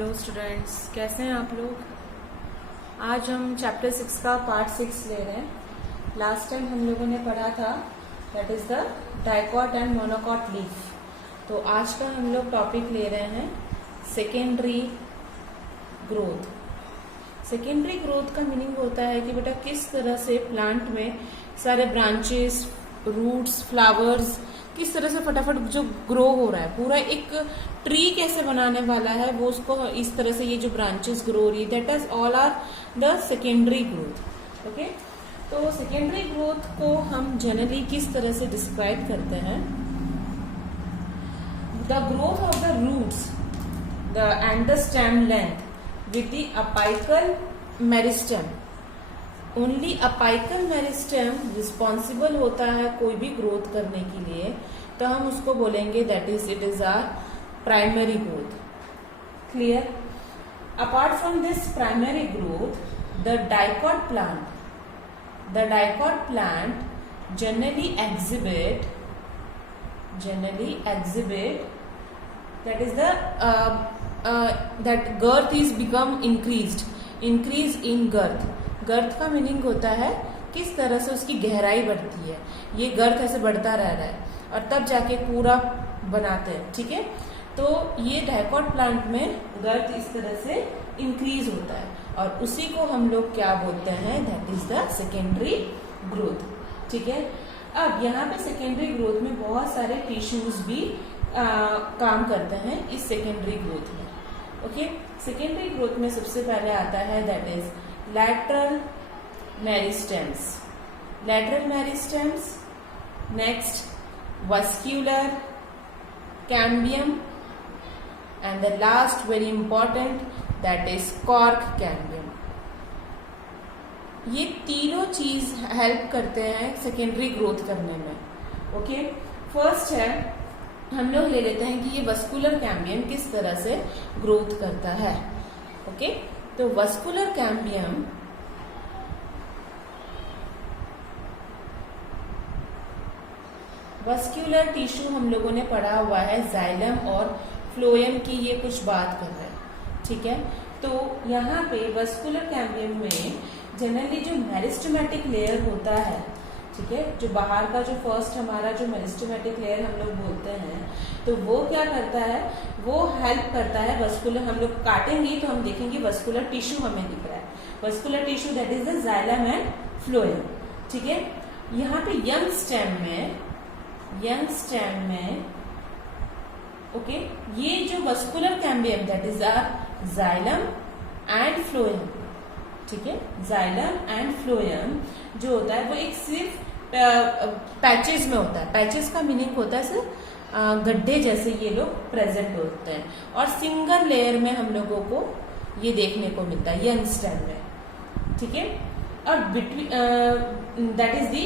Hello students, कैसे हैं आप लोग। आज हम चैप्टर 6 का पार्ट 6 ले रहे हैं। लास्ट टाइम हम लोगों ने पढ़ा था that is the dicot and monocot leaf. तो आज का हम लोग टॉपिक ले रहे हैं सेकेंडरी ग्रोथ। सेकेंडरी ग्रोथ का मीनिंग होता है कि बेटा किस तरह से प्लांट में सारे ब्रांचेस, रूट्स, फ्लावर्स किस तरह से फटाफट जो ग्रो हो रहा है, पूरा एक ट्री कैसे बनाने वाला है वो, उसको इस तरह से ये जो ब्रांचेस ग्रो हो रही है, that is all our the secondary growth. Okay, तो सेकेंडरी ग्रोथ को हम जनरली किस तरह से डिस्क्राइब करते हैं? The growth of the roots and the stem length with the apical meristem. Only apical meristem responsible होता है कोई भी ग्रोथ करने के लिए, तो हम उसको बोलेंगे that is it is our primary growth. Clear? Apart from this primary growth, the dicot plant generally exhibit that is the that girth is become increase in girth का मीनिंग होता है किस तरह से उसकी गहराई बढ़ती है। ये गर्थ ऐसे बढ़ता रह रहा है और तब जाके पूरा बनाते हैं। ठीक है, तो ये डाइकॉट प्लांट में गर्थ इस तरह से इंक्रीज होता है और उसी को हम लोग क्या बोलते हैं? That is the secondary growth. ठीक है, अब यहाँ पे सेकेंडरी ग्रोथ में बहुत सारे टिश्यूज भी काम करते हैं इस सेकेंडरी ग्रोथ में। ओके, सेकेंडरी ग्रोथ में सबसे पहले आता है that is lateral meristems, next vascular cambium, and the last very important that is cork cambium। ये तीनों चीज हेल्प करते हैं सेकेंडरी ग्रोथ करने में। ओके, फर्स्ट है, हम लोग ले लेते हैं कि ये वस्कुलर कैम्बियम किस तरह से ग्रोथ करता है। ओके, तो वस्कुलर कैम्बियम वस्कुलर टिश्यू हम लोगों ने पढ़ा हुआ है, जाइलम और फ्लोएम की ये कुछ बात कर रहे हैं। ठीक है, तो यहाँ पे वस्कुलर कैम्बियम में जनरली जो मेरिस्टेमेटिक लेयर होता है, ठीक है, जो बाहर का जो फर्स्ट हमारा जो मेरिस्टेमेटिक लेयर हम लोग बोलते हैं, तो वो क्या करता है? वो हेल्प करता है वस्कुलर। हम लोग काटेंगे तो हम देखेंगे वस्कुलर टिश्यू हमें दिख रहा है, vascular tissue that is the xylem and phloem. ठीक है, यहाँ पे यंग स्टेम में ओके, ये जो vascular cambium that is our xylem and phloem. ठीक है, जाइलम एंड फ्लोएम जो होता है वो एक सिर्फ पैचेस में होता है। पैचेस का मीनिंग होता है सिर्फ गड्ढे जैसे ये लोग प्रेजेंट होते हैं और सिंगल लेयर में हम लोगों को ये देखने को मिलता है यंग स्टेम में। ठीक है, और बिटवीन दैट इज दी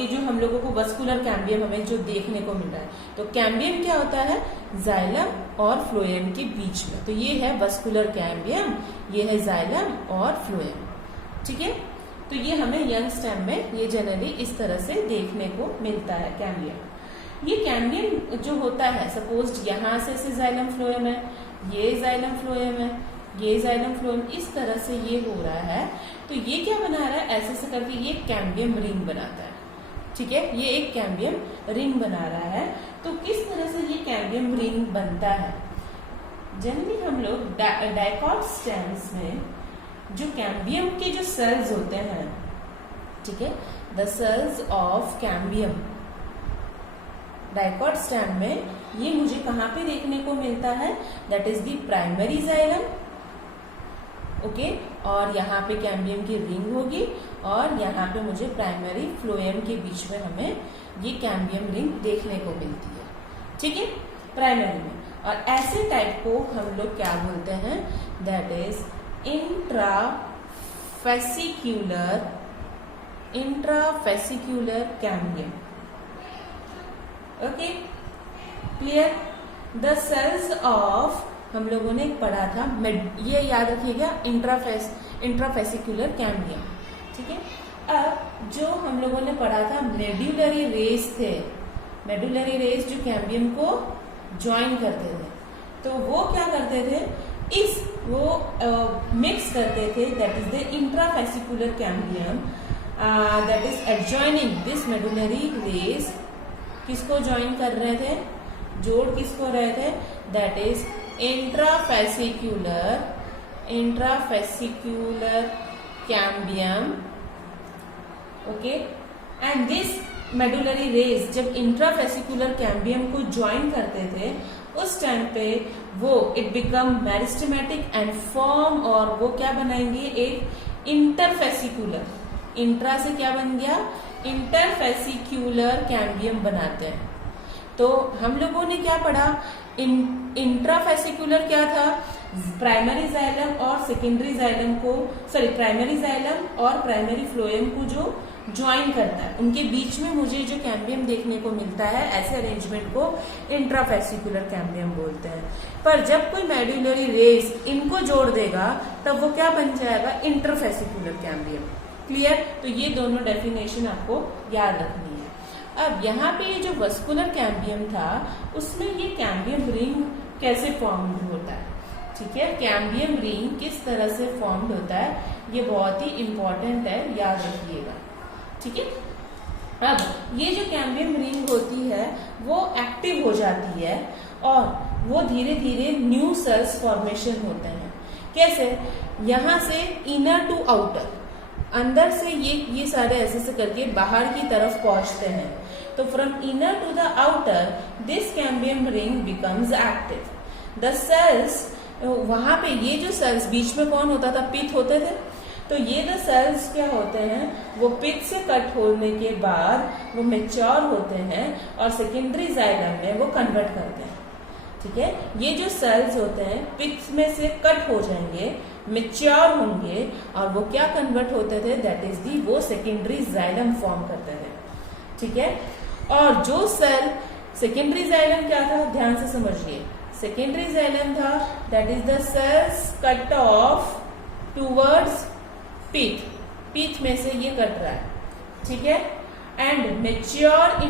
ये जो हम लोगों को वस्कुलर कैम्बियम हमें जो देखने को मिल रहा है, तो कैम्बियम क्या होता है? जाइलम और फ्लोएम के बीच में। तो ये है वस्कुलर कैम्बियम, ये है जाइलम और फ्लोएम। ठीक है, तो ये हमें यंग स्टेम में ये जनरली इस तरह से देखने को मिलता है कैम्बियम। ये कैम्बियम जो होता है, सपोज यहाँ से जाइलम फ्लोएम है, ये जाइलम फ्लोएम है, ये जाइलम फ्लोएम, इस तरह से ये हो रहा है। तो ये क्या बना रहा है? ऐसे करके ये कैम्बियम रिंग बनाता है। ठीक है, ये एक कैम्बियम रिंग बना रहा है। तो किस तरह से ये कैम्बियम रिंग बनता है? जनरली हम लोग डाइकॉट स्टेम्स में जो कैम्बियम के जो सेल्स होते हैं, ठीक है, the cells of cambium dicot stem में, ये मुझे कहाँ पे देखने को मिलता है? That is the primary xylem. Okay, और यहाँ पे कैम्बियम की रिंग होगी और यहाँ पे मुझे प्राइमरी फ्लोएम के बीच में हमें ये कैम्बियम रिंग देखने को मिलती है। ठीक है, प्राइमरी में। और ऐसे टाइप को हम लोग क्या बोलते हैं? That is intrafascicular cambium. Okay, clear? The cells of, हम लोगों ने पढ़ा था, ये याद रखिएगा, इंट्राफेसिक्यूलर कैम्बियम। ठीक है, अब जो हम लोगों ने पढ़ा था मेडुलरी रेस थे, मेडुलरी रेस जो कैम्बियम को ज्वाइन करते थे, तो वो क्या करते थे? इस वो मिक्स करते थे, that is the intrafascicular cambium that is adjoining this medullary race. किसको ज्वाइन कर रहे थे, जोड़ किसको रहे थे, that is intrafascicular cambium. Okay, and this medullary race जब इंट्राफेसिकुलर कैम्बियम को ज्वाइन करते थे उस टाइम पे वो it become meristematic and form, और वो क्या बनाएंगे, एक इंटरफेसिकुलर, इंट्रा से क्या बन गया, इंटरफेसिकुलर कैम्बियम बनाते हैं। तो हम लोगों ने क्या पढ़ा, इंट्राफेसिकुलर क्या था, प्राइमरी जाइलम और सेकेंडरी जाइलम को, सॉरी प्राइमरी जाइलम और प्राइमरी फ्लोएम को जो ज्वाइन करता है, उनके बीच में मुझे जो कैम्बियम देखने को मिलता है, ऐसे अरेंजमेंट को इंट्राफेसिकुलर कैम्बियम बोलते हैं। पर जब कोई मेडुलरी रेस इनको जोड़ देगा तब वो क्या बन जाएगा, इंटरफेसिकुलर कैम्बियम। क्लियर? तो ये दोनों डेफिनेशन आपको याद रखनी है। अब यहाँ पे ये जो वस्कुलर कैम्बियम था उसमें ये कैम्बियम रिंग कैसे फॉर्म होता है, ठीक है, कैम्बियम रिंग किस तरह से फॉर्म होता है, ये बहुत ही इंपॉर्टेंट है, याद रखिएगा, ठीक है। अब ये जो कैम्बियम रिंग होती है वो एक्टिव हो जाती है और वो धीरे धीरे न्यू सेल्स फॉर्मेशन होते हैं। कैसे, यहाँ से इनर टू आउटर, अंदर से ये सारे ऐसे करके बाहर की तरफ पहुंचते हैं। तो from inner to the outer this cambium ring becomes active. The cells, वहां पे ये जो सेल्स बीच में कौन होता था, पिथ होते थे। तो ये जो सेल्स क्या होते हैं, वो पिथ से कट होने के बाद वो मैच्योर होते हैं और सेकेंडरी जाइलम में वो कन्वर्ट करते हैं, ठीक है। ये जो सेल्स होते हैं पिथ में से कट हो जाएंगे, मैच्योर होंगे और वो क्या कन्वर्ट होते थे, दैट इज दी वो सेकेंडरी जाइलम फॉर्म करते थे, ठीक है। और जो सेल सेकेंडरी जाइलम क्या था, ध्यान से समझिए, सेकेंडरी जाइलम था that is the cells cut off towards pith, pith में से ये कट रहा है, ठीक है, and mature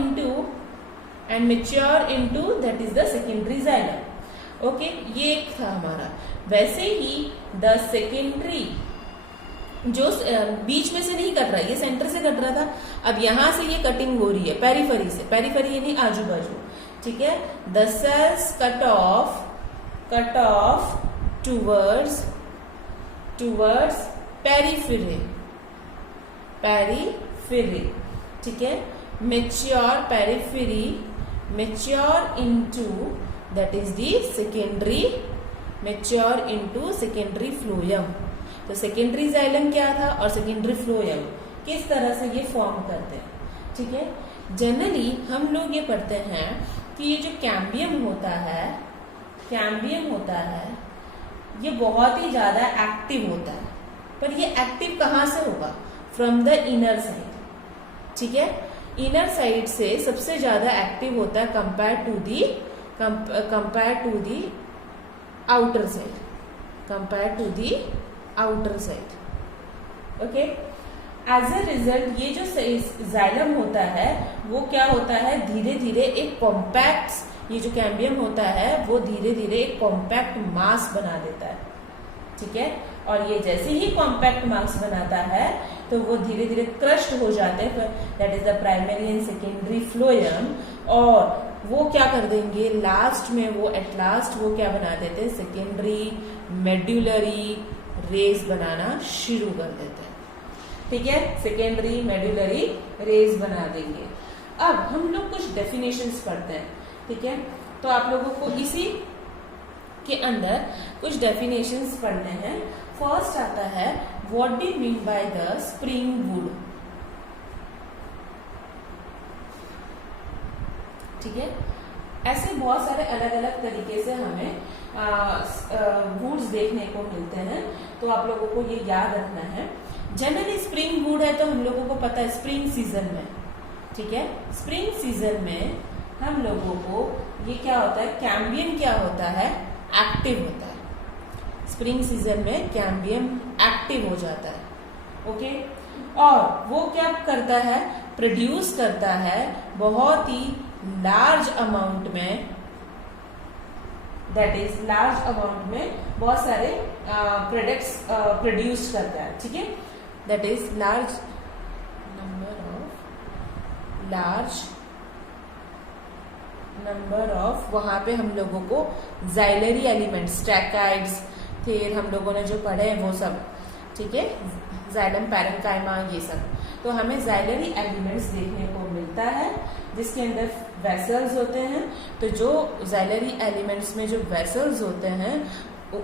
into that is the secondary xylem. Okay, ये एक था हमारा। वैसे ही द सेकेंडरी जो बीच में से नहीं कट रहा, ये सेंटर से कट रहा था, अब यहां से ये कटिंग हो रही है पेरिफेरी से, पेरिफेरी यानी आजू बाजू, ठीक है। The cells cut off towards periphery, ठीक है, mature periphery, mature into that is the secondary, mature into secondary phloem. तो सेकेंडरी जाइलम क्या था और सेकेंडरी फ्लोएम किस तरह से ये फॉर्म करते हैं, ठीक है। जनरली हम लोग ये पढ़ते हैं कि ये जो कैम्बियम होता है ये बहुत ही ज्यादा एक्टिव होता है, पर ये एक्टिव कहाँ से होगा, फ्रॉम द इनर साइड, ठीक है। इनर साइड से सबसे ज्यादा एक्टिव होता है compare to the outer side, okay. As a result ये जो जाइलम होता है वो क्या होता है, धीरे धीरे एक कॉम्पैक्ट, ये जो कैम्बियम होता है वो धीरे धीरे एक कॉम्पैक्ट मास बना देता है, ठीक है। और ये जैसे ही कॉम्पैक्ट मास बनाता है तो वो धीरे धीरे क्रश्ड हो जाते हैं, that is the primary and secondary phloem, और वो क्या कर देंगे, लास्ट में वो एट लास्ट वो क्या बना देते हैं, सेकेंडरी मेडुलरी रेस बनाना शुरू कर देते हैं, ठीक है। सेकेंडरी मेडुलरी रेस बना देंगे। अब हम लोग कुछ डेफिनेशंस पढ़ते हैं, ठीक है। तो आप लोगों को इसी के अंदर कुछ डेफिनेशंस पढ़ने हैं। फर्स्ट आता है, what do you mean by the spring would, ठीक है। ऐसे बहुत सारे अलग अलग तरीके से हमें वुड्स देखने को मिलते हैं, तो आप लोगों को ये याद रखना है। जनरली स्प्रिंग वुड है तो हम लोगों को पता है स्प्रिंग सीजन में, ठीक है। स्प्रिंग सीजन में हम लोगों को ये क्या होता है, कैम्बियम क्या होता है, एक्टिव होता है। स्प्रिंग सीजन में कैम्बियम एक्टिव हो जाता है, ओके। और वो क्या करता है, प्रोड्यूस करता है बहुत ही लार्ज अमाउंट में दैट इज लार्ज अमाउंट में बहुत सारे प्रोडक्ट्स प्रोड्यूस करता है, ठीक है। That is large number of वहां पे हम लोगों को जाइलरी एलिमेंट्स, स्टैकाइड्स, फिर हम लोगों ने जो पढ़े हैं वो सब, ठीक है, जाइलम, पैरेन्काइमा, ये सब। तो हमें जाइलरी एलिमेंट्स देखने को मिलता है जिसके अंदर वेसल्स होते हैं। तो जो जाइलरी एलिमेंट्स में जो वेसल्स होते हैं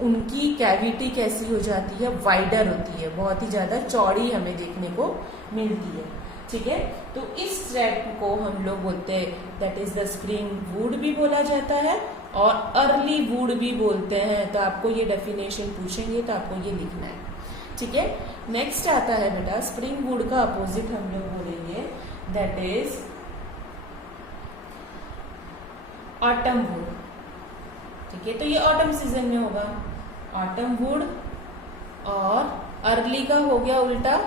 उनकी कैविटी कैसी हो जाती है, वाइडर होती है, बहुत ही ज्यादा चौड़ी हमें देखने को मिलती है, ठीक है। तो इस स्टेप को हम लोग बोलते हैं that is the spring would भी बोला जाता है और अर्ली वुड भी बोलते हैं। तो आपको ये डेफिनेशन पूछेंगे तो आपको ये लिखना है, ठीक है। नेक्स्ट आता है बेटा स्प्रिंग वुड का अपोजिट हम लोग बोलेंगे दैट इज ऑटम वुड, ठीक है। तो ये ऑटम सीजन में होगा ऑटम वुड, और अर्ली का हो गया उल्टा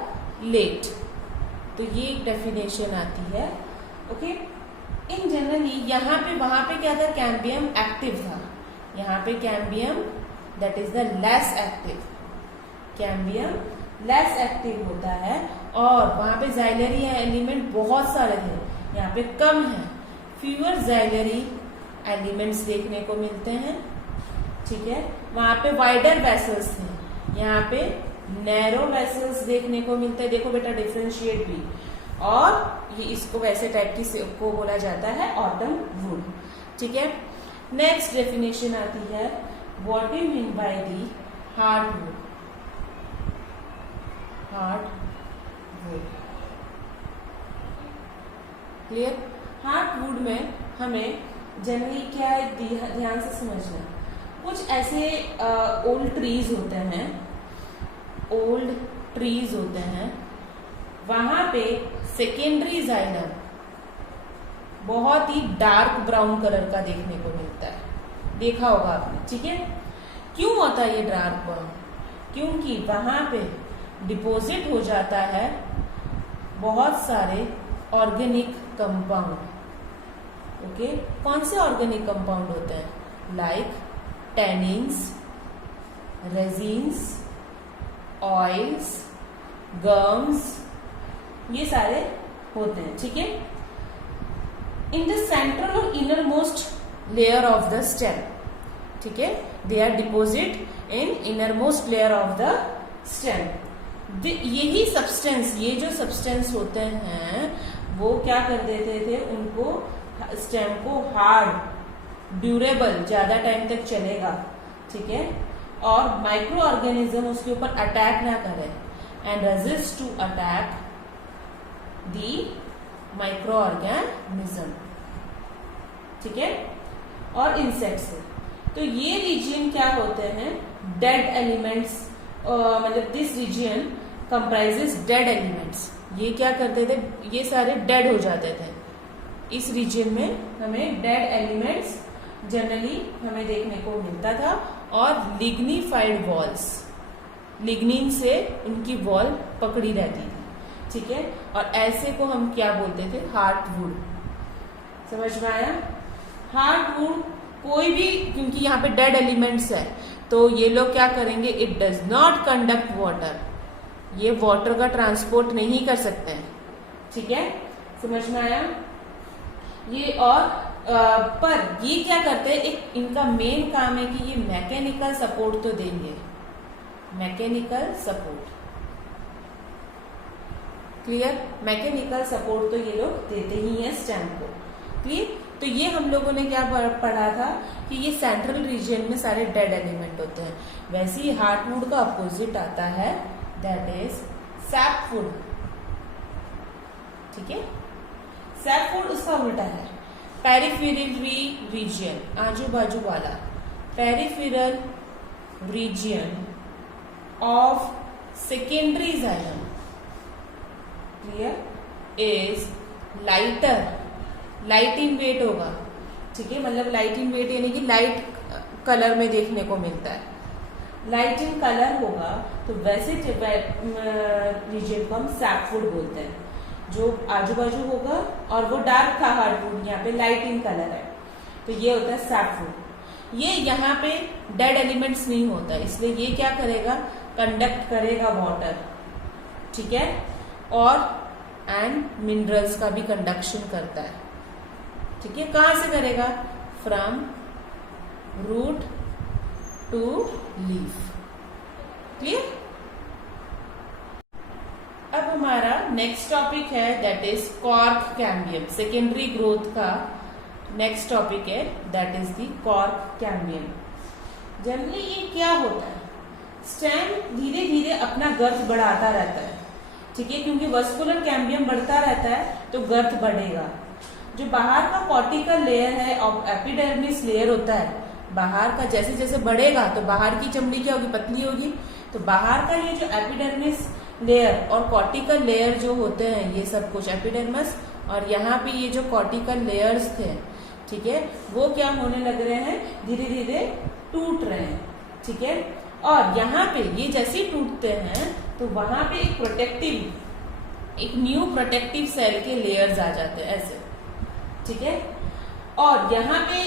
लेट। तो ये एक डेफिनेशन आती है, ओके। इन जनरली यहाँ पे वहां पे क्या था, कैम्बियम एक्टिव था, यहाँ पे cambium that is the less active, cambium less active होता है, और वहां पे जाइलरी एलिमेंट बहुत सारे थे, यहाँ पे कम है, फ्यूअर जाइलरी एलिमेंट्स देखने को मिलते हैं, ठीक है। वहां पे वाइडर वेसल्स थे, यहाँ पे नैरो वेसल्स देखने को मिलते हैं। देखो बेटा डिफरेंशिएट भी, और ये इसको वैसे टाइप की को बोला जाता है ऑटम वुड, ठीक है। नेक्स्ट डेफिनेशन आती है what you mean by the hard would, hard would, clear. Hard would में हमें जनरली क्या है, ध्यान से समझना, कुछ ऐसे ओल्ड ट्रीज होते हैं, ओल्ड ट्रीज होते हैं, वहां पे सेकेंडरी जाइलम बहुत ही डार्क ब्राउन कलर का देखने को मिलता है, देखा होगा आपने, ठीक है। क्यों होता है ये डार्क ब्राउन, क्योंकि वहां पे डिपॉजिट हो जाता है बहुत सारे ऑर्गेनिक कंपाउंड, ओके। कौन से ऑर्गेनिक कंपाउंड होते हैं, like tannins, resins, oils, gums, ये सारे होते हैं, ठीक है। इन द सेंट्रल और inner most layer of the stem, ठीक है, they are deposit in inner most layer of the stem. यही सब्सटेंस, ये जो सब्सटेंस होते हैं वो क्या कर देते थे, उनको स्टेम को हार्ड, ड्यूरेबल, ज्यादा टाइम तक चलेगा, ठीक है, और माइक्रो ऑर्गेनिज्म उसके ऊपर अटैक ना करे, and resist to attack the microorganism, ठीक है, और इंसेक्ट्स। तो ये रीजन क्या होते हैं, डेड एलिमेंट्स, मतलब this region comprises dead elements. ये क्या करते थे, ये सारे डेड हो जाते थे। इस रीजन में हमें डेड एलिमेंट्स जनरली हमें देखने को मिलता था, और लिग्निफाइड वॉल्स, लिग्निन से उनकी वॉल पकड़ी रहती थी, ठीक है। और ऐसे को हम क्या बोलते थे, हार्ड वुड। समझ में आया, हार्ड वुड कोई भी, क्योंकि यहाँ पे डेड एलिमेंट्स है तो ये लोग क्या करेंगे, it does not conduct water, ये वाटर का ट्रांसपोर्ट नहीं कर सकते हैं, ठीक है। समझ में आया ये। और पर ये क्या करते हैं, एक इनका मेन काम है कि ये मैकेनिकल सपोर्ट तो देंगे, mechanical support, clear. Mechanical support तो ये लोग देते ही हैं स्टेम को, क्लियर। तो ये हम लोगों ने क्या पढ़ा था कि ये सेंट्रल रीजन में सारे डेड एलिमेंट होते हैं। वैसे ही हार्डवुड का अपोजिट आता है दैट इज सैपवुड, ठीक है। सैपवुड उसका उल्टा है, पेरिफेरल रीजन, आजू बाजू वाला peripheral region of secondary xylem, clear, is lighter, light in weight होगा, ठीक है। मतलब लाइट इन वेट यानी कि लाइट कलर में देखने को मिलता है, लाइट इन कलर होगा। तो वैसे रीजन को हम सैपवुड बोलते हैं, जो आजू बाजू होगा और वो डार्क था हार्डवुड, यहाँ पे लाइट इन कलर है, तो ये होता है सैपवुड। ये यहाँ पे डेड एलिमेंट्स नहीं होता, इसलिए ये क्या करेगा, कंडक्ट करेगा वाटर, ठीक है, और एंड मिनरल्स का भी कंडक्शन करता है, ठीक है। कहां से करेगा, from root to leaf, clear. अब हमारा नेक्स्ट टॉपिक है that is cork cambium. Secondary growth का नेक्स्ट टॉपिक है that is the cork cambium. Generally ये क्या होता है, स्टेम धीरे धीरे अपना गर्थ बढ़ाता रहता है, ठीक है, क्योंकि वस्कुलर कैम्बियम बढ़ता रहता है तो गर्थ बढ़ेगा। जो बाहर का कॉर्टिकल लेयर है और एपिडर्मिस लेयर होता है, बाहर का जैसे जैसे बढ़ेगा तो बाहर की चमड़ी क्या होगी, पतली होगी। तो बाहर का ये जो एपिडर्मिस लेयर और कॉर्टिकल लेयर जो होते हैं, ये सब कुछ एपिडर्मिस, और यहाँ पे ये जो कॉर्टिकल लेयर्स थे, ठीक है, वो क्या होने लग रहे हैं, धीरे धीरे टूट रहे हैं, ठीक है। और यहाँ पे ये जैसे टूटते हैं तो वहां पे एक प्रोटेक्टिव, एक न्यू प्रोटेक्टिव सेल के लेयर्स आ जाते हैं ऐसे, ठीक है। और यहाँ पे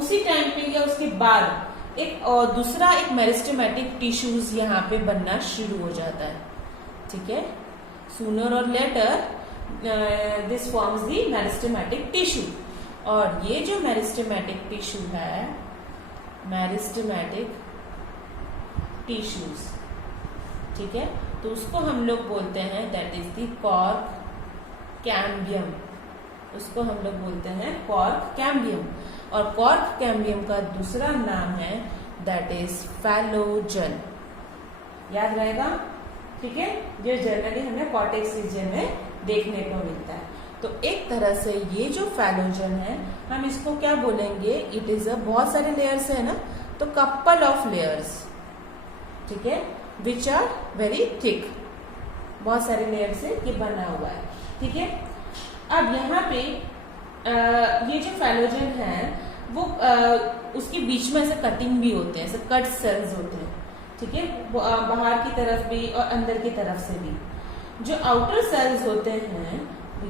उसी टाइम पे या उसके बाद एक दूसरा एक मेरिस्टेमेटिक टिश्यूज यहाँ पे बनना शुरू हो जाता है, ठीक है। Sooner or later this forms the meristematic tissue. और ये जो मेरिस्टेमेटिक टिश्यू है, मेरिस्टेमेटिक टिश्यूज, ठीक है, तो उसको हम लोग बोलते हैं that is the cork cambium, उसको हम लोग बोलते हैं कॉर्क कैम्बियम। और कॉर्क कैम्बियम का दूसरा नाम है दैट इज फैलोजन, याद रहेगा, ठीक है, जो जनरली हमें कॉर्टेक्स रीजन में देखने को मिलता है। तो एक तरह से ये जो फैलोजन है, हम इसको क्या बोलेंगे, इट इज अ, बहुत सारे लेयर्स है ना, तो कपल ऑफ लेयर्स, ठीक है, विच आर वेरी थिक, बहुत सारे लेयर से ये बना हुआ है, ठीक है। अब यहाँ पे ये जो फैलोजन है वो उसके बीच में ऐसे कटिंग भी होते हैं, ऐसे कट सेल्स होते हैं, ठीक है, बाहर की तरफ भी और अंदर की तरफ से भी। जो आउटर सेल्स होते हैं,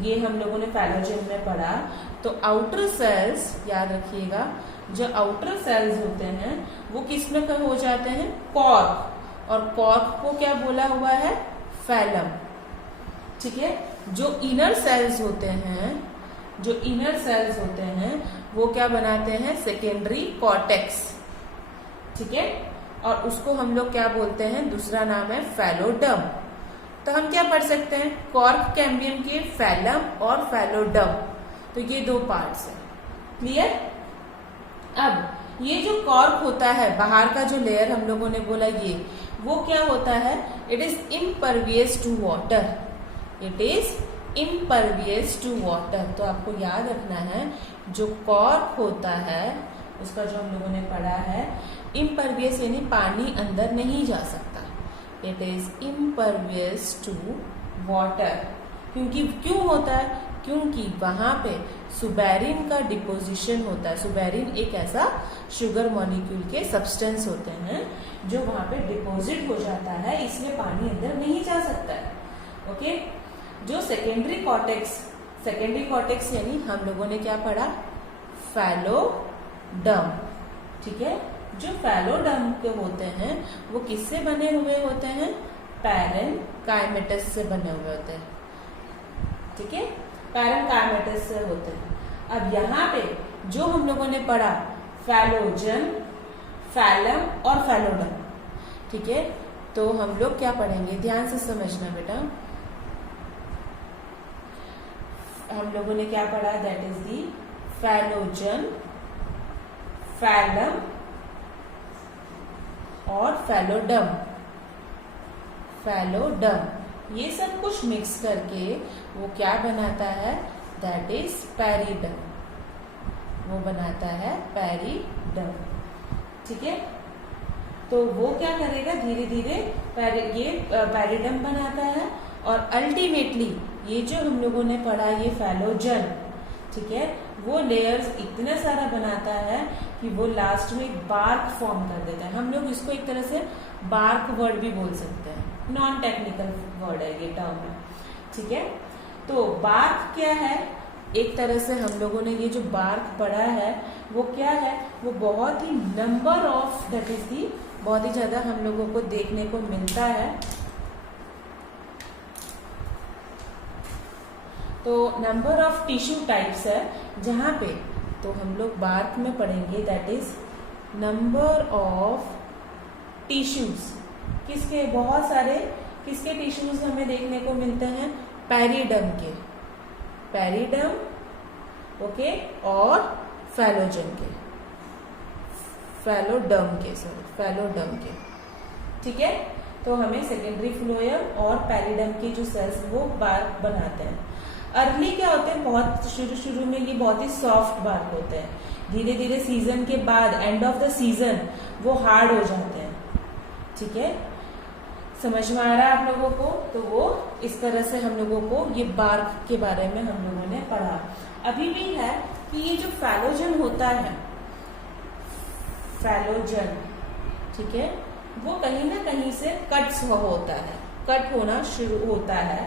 ये हम लोगों ने फैलोजन में पढ़ा, तो आउटर सेल्स याद रखिएगा, जो आउटर सेल्स होते हैं वो किस में हो जाते हैं, कॉर्क, और कॉर्क को क्या बोला हुआ है, फैलम, ठीक है। जो इनर सेल्स होते हैं, जो इनर सेल्स होते हैं वो क्या बनाते हैं, सेकेंडरी कॉर्टेक्स, ठीक है, और उसको हम लोग क्या बोलते हैं, दूसरा नाम है फैलोडम। तो हम क्या पढ़ सकते हैं, कॉर्क कैम्बियम के फैलम और फैलोडम, तो ये दो पार्ट्स हैं, क्लियर। अब ये जो कॉर्क होता है, बाहर का जो लेयर हम लोगों ने बोला, ये वो क्या होता है, it is impervious to water, it is impervious to water. तो आपको याद रखना है, जो कॉर्क होता है उसका जो हम लोगों ने पढ़ा है, इम्परवियस यानी पानी अंदर नहीं जा सकता, it is impervious to water. क्योंकि क्यों होता है, क्योंकि वहां पे सुबेरिन का डिपोजिशन होता है। सुबेरिन एक ऐसा शुगर मॉलिक्यूल के सब्सटेंस होते हैं जो वहां पे डिपोजिट हो जाता है, इसलिए पानी अंदर नहीं जा सकता है, ओके। जो सेकेंडरी कॉर्टेक्स यानी हम लोगों ने क्या पढ़ा, फैलोडम, ठीक है। जो फैलोडम के होते हैं वो किससे बने हुए होते हैं, पैरेनकाइमेटस से बने हुए होते हैं, ठीक है, पैरेनकाइमेटस से होते हैं। अब यहाँ पे जो हम लोगों ने पढ़ा, फैलोजन, फैलम और फैलोडम, ठीक है, तो हम लोग क्या पढ़ेंगे, ध्यान से समझना बेटा। हम लोगों ने क्या पढ़ा, that is the phellogen, phellum और फैलोडम। फैलोडम ये सब कुछ मिक्स करके वो क्या बनाता है, दैट इज पैरिडम, वो बनाता है पैरिडम, ठीक है। तो वो क्या करेगा, धीरे धीरे ये पैरिडम बनाता है, और अल्टीमेटली ये जो हम लोगों ने पढ़ा, ये फैलोजन, ठीक है, वो लेयर्स इतना सारा बनाता है कि वो लास्ट में एक बार्क फॉर्म कर देता है। हम लोग इसको एक तरह से बार्क वर्ड भी बोल सकते हैं, नॉन टेक्निकल वर्ड है ये टर्म है, ठीक है। तो बार्क क्या है, एक तरह से हम लोगों ने ये जो बार्क पढ़ा है वो क्या है, वो बहुत ही number of that is the बहुत ही ज्यादा हम लोगों को देखने को मिलता है। तो नंबर ऑफ टिश्यू टाइप्स है जहां पे, तो हम लोग बार्क में पढ़ेंगे that is number of tissues. किसके, बहुत सारे किसके टिश्यूज हमें देखने को मिलते हैं, पेरिडम के, पेरिडम ओके, और फैलोजन के, फैलोडम के, सॉरी फैलोडम के, ठीक है। तो हमें सेकेंडरी फ्लोएम और पेरिडम के जो सेल्स वो बार्क बनाते हैं। अर्ली क्या होते हैं, बहुत शुरू में ये बहुत ही सॉफ्ट बार्क होते हैं, धीरे धीरे सीजन के बाद एंड ऑफ द सीजन वो हार्ड हो जाते हैं, ठीक है। समझ में आ रहा है आप लोगों को, तो वो इस तरह से हम लोगों को ये बार्क के बारे में हम लोगों ने पढ़ा। अभी भी है कि ये जो फैलोजन होता है, फैलोजन, ठीक है, वो कहीं ना कहीं से कट्स होता है, कट होना शुरू होता है,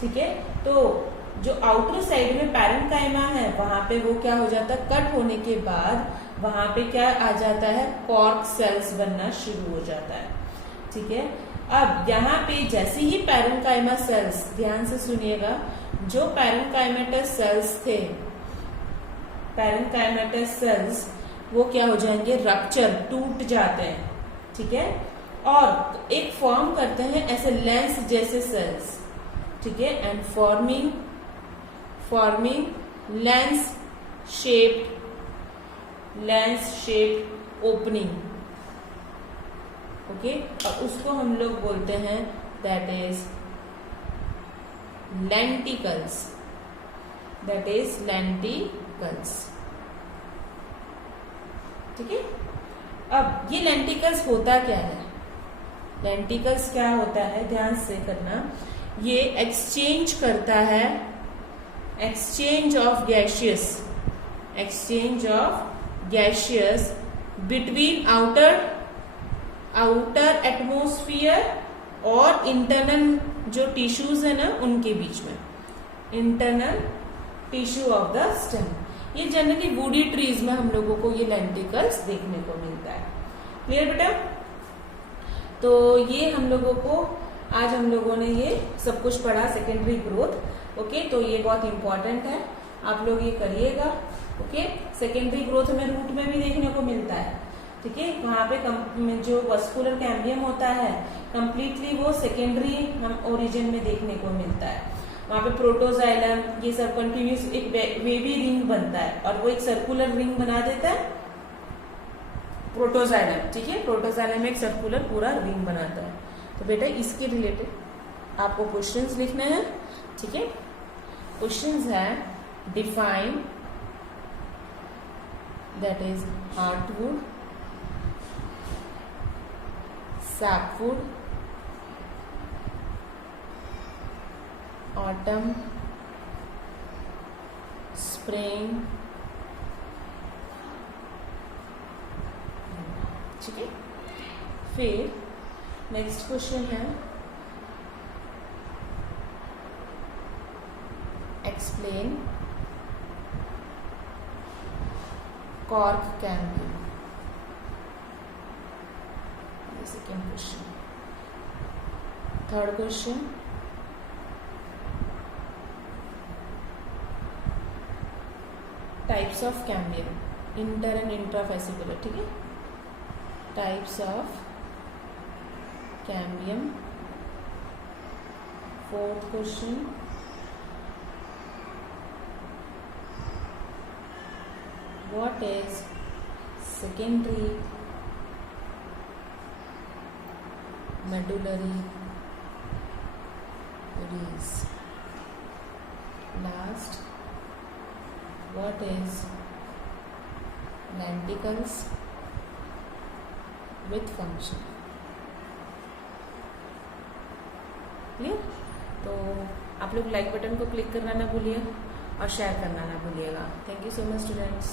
ठीक है। तो जो आउटर साइड में पैरेन्काइमा है वहां पे वो क्या हो जाता है, कट होने के बाद वहां पे क्या आ जाता है, कॉर्क सेल्स बनना शुरू हो जाता है, ठीक है। अब यहाँ पे जैसे ही पैरेन्काइमा सेल्स, ध्यान से सुनिएगा, जो पैरेन्काइमेटस सेल्स थे, पैरेन्काइमेटस सेल्स वो क्या हो जाएंगे, रप्चर, टूट जाते हैं, ठीक है, और एक फॉर्म करते हैं ऐसे लेंस जैसे सेल्स, ठीक है, and forming lens shaped opening, okay, और उसको हम लोग बोलते हैं that is lenticels, that is lenticels, ठीक है। अब ये लेंटिकल्स होता क्या है, लेंटिकल्स क्या होता है, ध्यान से करना, ये एक्सचेंज करता है, exchange of gaseous between outer atmosphere और इंटरनल जो टिश्यूज है ना उनके बीच में, internal tissue of the stem. ये जनरली वुडी ट्रीज में हम लोगों को ये लेंटिकल्स देखने को मिलता है। क्लियर बेटा? तो ये हम लोगों को आज हम लोगों ने ये सब कुछ पढ़ा, सेकेंडरी ग्रोथ, ओके। तो ये बहुत इंपॉर्टेंट है, आप लोग ये करिएगा, ओके। सेकेंडरी ग्रोथ में रूट में भी देखने को मिलता है, ठीक है। वहां पे जो वस्कुलर कैम्बियम होता है कंप्लीटली वो सेकेंडरी हम ओरिजिन में देखने को मिलता है। वहां पे प्रोटोजाइलम, ये सब कंटिन्यूस एक वेवी रिंग बनता है और वो एक सर्कुलर रिंग बना देता है प्रोटोजाइलम, ठीक है। प्रोटोजाइलम एक सर्कुलर पूरा रिंग बनाता है। तो बेटा इसके रिलेटेड आपको क्वेश्चंस लिखने हैं, ठीक है। क्वेश्चंस है define, that is heartwood, sapwood, autumn, spring, ठीक है। फिर नेक्स्ट क्वेश्चन है explain cork cambium, second question. Third question types of cambium, inter and intrafascicular, ठीक है। Types of cambium. Fourth question what is secondary medullary release. Last, what is lenticles with function? Clear? तो आप लोग like button को click करना ना भूलिए और शेयर करना ना भूलिएगा। Thank you so much students.